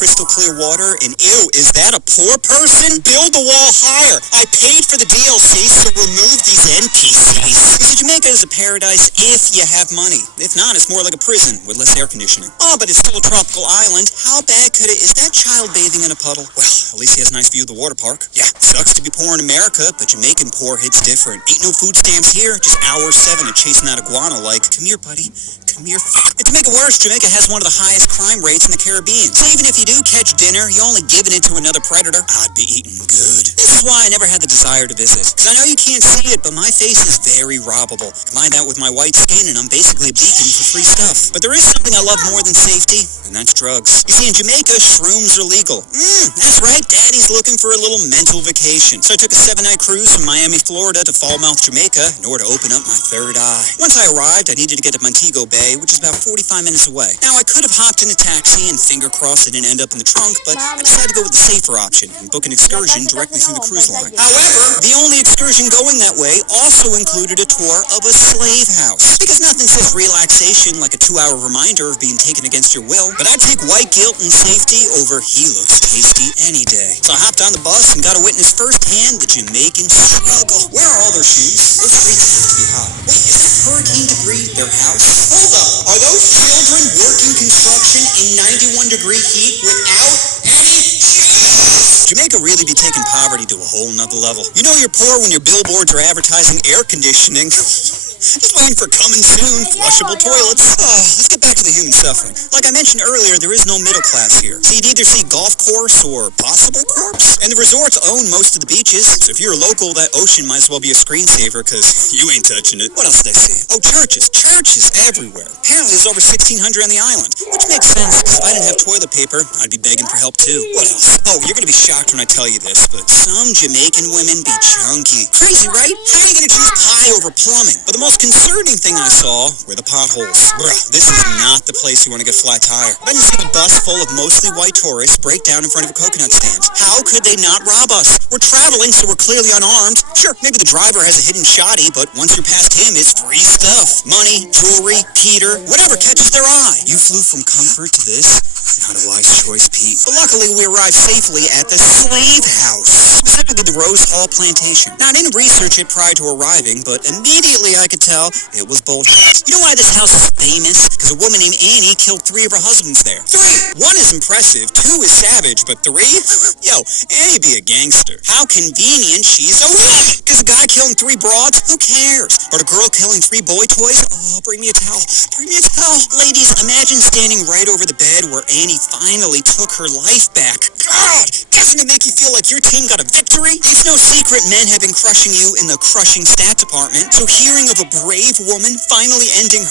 crystal clear water, and ew, is that a poor person? Build the wall higher. I paid for the DLC, so remove these NPCs. See, Jamaica is a paradise if you have money. If not, it's more like a prison with less air conditioning. Oh, but it's still a tropical island. How bad could it? Is that child bathing in a puddle? Well, at least he has a nice view of the water park. Yeah, sucks to be poor in America, but Jamaican poor hits different. Ain't no food stamps here, just hour 7 of chasing that iguana like, come here, buddy. Come here. And to make it worse, Jamaica has one of the highest crime rates in the Caribbean. So even if you do catch dinner, you're only giving it to another predator. I'd be eating good. This is why I never had the desire to visit. Because I know you can't see it, but my face is very robbable. Combine that with my white skin, and I'm basically a beacon for free stuff. But there is something I love more than safety, and that's drugs. You see, in Jamaica, shrooms are legal. That's right, Daddy's looking for a little mental vacation. So I took a 7-night cruise from Miami, Florida to Falmouth, Jamaica, in order to open up my third eye. Once I arrived, I needed to get to Montego Bay, which is about 45 minutes away. Now, I could have hopped in a taxi and finger-crossed it and end up in the trunk, but I decided to go with the safer option and book an excursion directly through the cruise line. However, the only excursion going that way also included a tour of a slave house. Because nothing says relaxation like a 2-hour reminder of being taken against your will, but I'd take white guilt and safety over he looks tasty any day. So I hopped on the bus and got to witness firsthand the Jamaican struggle. Where are all their shoes? Those streets have to be hot. Wait, is that hurricane debris their house? Hold up, are those children working construction in 91-degree heat without any shoes? Jamaica really be taking poverty to a whole nother level. You know you're poor when your billboards are advertising air conditioning. Just waiting for coming soon, flushable toilets. Let's get back to the human suffering. Like I mentioned earlier, there is no middle class here. So you'd either see golf course or possible corpse. And the resorts own most of the beaches. So if you're a local, that ocean might as well be a screensaver because you ain't touching it. What else did I see? Oh, churches. Churches everywhere. Apparently there's over 1,600 on the island. Which makes sense because if I didn't have toilet paper, I'd be begging for help too. What else? Oh, you're going to be shocked when I tell you this, but some Jamaican women be chunky. Crazy, right? How are you going to choose pie over plumbing? But the most concerning thing I saw were the potholes. Bruh, this is not the place you want to get flat tire. I didn't see a bus full of mostly white tourists break down in front of a coconut stand. How could they not rob us? We're traveling, so we're clearly unarmed. Sure, maybe the driver has a hidden shotty, but once you're past him, it's free stuff. Money, jewelry, heater, whatever catches their eye. You flew from comfort to this? Not a wise choice, Pete. But luckily, we arrived safely at the slave house, specifically the Rose Hall Plantation. Now, I didn't research it prior to arriving, but immediately I could tell it was bullshit. You know why this house is famous? Because a woman named Annie killed 3 of her husbands there. 3! 1 is impressive, 2 is savage, but 3? Yo, Annie be a gangster. How convenient she's a woman! Because a guy killing 3 broads? Who cares? But a girl killing 3 boy toys? Oh, bring me a towel. Bring me a towel. Ladies, imagine standing right over the bed where Annie finally took her life back. God! Doesn't it make you feel like your team got a victory? It's no secret men have been crushing you in the crushing stat department, so hearing of a brave woman finally ending